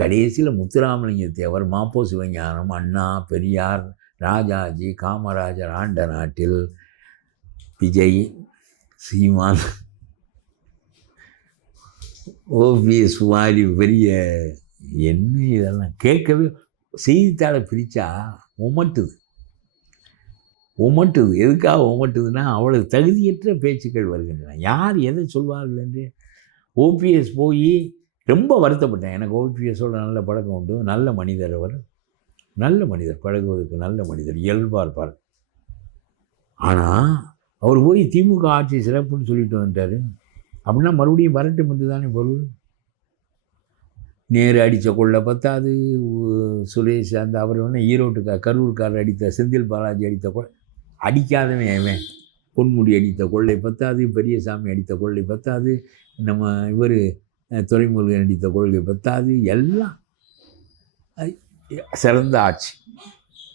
கடைசியில் முத்துராமலிங்க தேவர், மாப்போ சிவஞானம், அண்ணா, பெரியார், ராஜாஜி, காமராஜர் ஆண்ட நாட்டில் விஜய், சீமான், ஓபிஎஸ் மாதிரி பெரிய என்ன இதெல்லாம் கேட்கவே செய்தித்தாளை பிரித்தா உமட்டுது. எதுக்காக உமட்டுதுன்னா அவ்வளவு தகுதியற்ற பேச்சுக்கள் வருகின்றன. யார் எதை சொல்வார்கள் என்று. ஓபிஎஸ் போய் ரொம்ப வருத்தப்பட்டேன். எனக்கு ஓபிஎஸோட நல்ல பழக்கம் உண்டு. நல்ல மனிதர் அவர், நல்ல மனிதர், பழகுவதற்கு நல்ல மனிதர், இயல்பாக இருப்பார். ஆனால் அவர் போய் திமுக ஆட்சி சிறப்புன்னு சொல்லிட்டு வந்துட்டார். அப்படின்னா மறுபடியும் வரட்டும் என்று தானே பொருள். நேரு அடித்த கொள்ளை பத்தாது, சுரேஷ் அந்த அவர் ஈரோட்டுக்கார் கரூர்காரர் அடித்த செந்தில் பாலாஜி அடித்த கொள்ளை அடிக்காதவன் அவன். பொன்முடி அடித்த கொள்ளை பத்தாது, பெரியசாமி அடித்த கொள்ளை பத்தாது, நம்ம இவர் துரைமுருகன் அடித்த கொள்கை பத்தாது. எல்லாம் சிறந்த ஆட்சி.